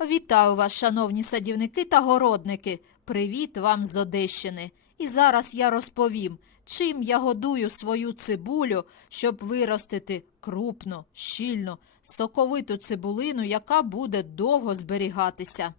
Вітаю вас, шановні садівники та городники. Привіт вам з Одещини. І зараз я розповім, чим я годую свою цибулю, щоб виростити крупну, щільну, соковиту цибулину, яка буде довго зберігатися.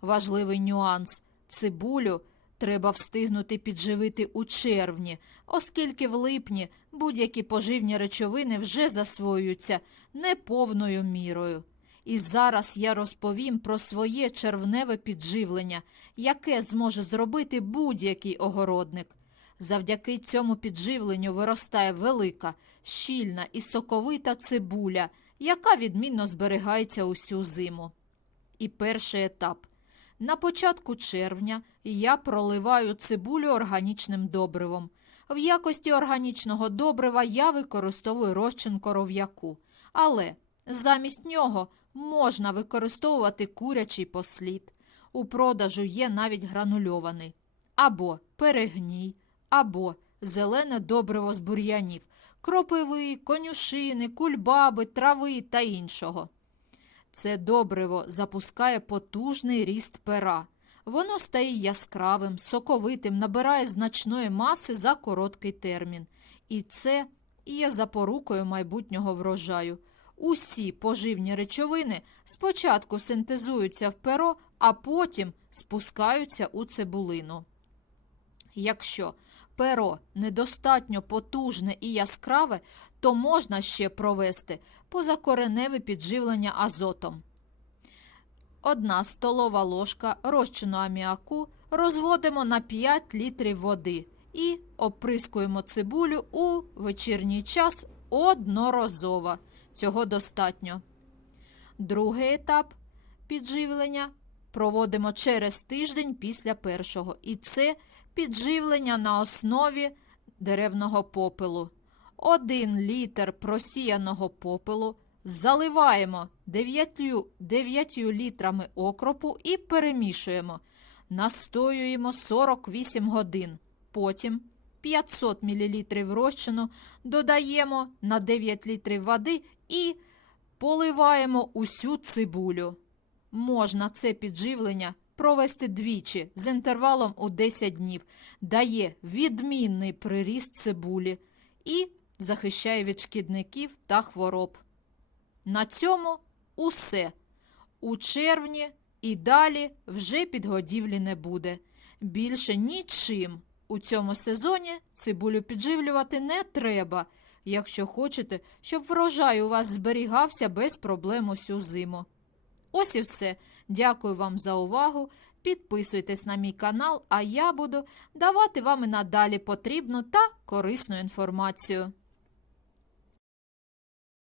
Важливий нюанс. Цибулю треба встигнути підживити у червні, оскільки в липні будь-які поживні речовини вже засвоюються неповною мірою. І зараз я розповім про своє червневе підживлення, яке зможе зробити будь-який огородник. Завдяки цьому підживленню виростає велика, щільна і соковита цибуля, яка відмінно зберігається усю зиму. І перший етап. На початку червня я проливаю цибулю органічним добривом. В якості органічного добрива я використовую розчин коров'яку, але замість нього можна використовувати курячий послід. У продажу є навіть гранульований, або перегній, або зелене добриво з бур'янів, кропиви, конюшини, кульбаби, трави та іншого. Це добриво запускає потужний ріст пера. Воно стає яскравим, соковитим, набирає значної маси за короткий термін. І це є запорукою майбутнього врожаю. Усі поживні речовини спочатку синтезуються в перо, а потім спускаються у цибулину. Якщо перо недостатньо потужне і яскраве, то можна ще провести позакореневе підживлення азотом. Одна столова ложка розчину аміаку розводимо на 5 літрів води і оприскуємо цибулю у вечірній час одноразово. Цього достатньо. Другий етап підживлення проводимо через тиждень після першого. І це підживлення на основі деревного попелу. Один літр просіяного попелу заливаємо 9, 9 літрами окропу і перемішуємо. Настоюємо 48 годин. Потім 500 мл розчину додаємо на 9 літрів води і поливаємо усю цибулю. Можна це підживлення провести двічі з інтервалом у 10 днів, дає відмінний приріст цибулі і захищає від шкідників та хвороб. На цьому усе. У червні і далі вже підгодівлі не буде. Більше нічим у цьому сезоні цибулю підживлювати не треба, якщо хочете, щоб врожай у вас зберігався без проблем усю зиму. Ось і все. Дякую вам за увагу. Підписуйтесь на мій канал, а я буду давати вам і надалі потрібну та корисну інформацію.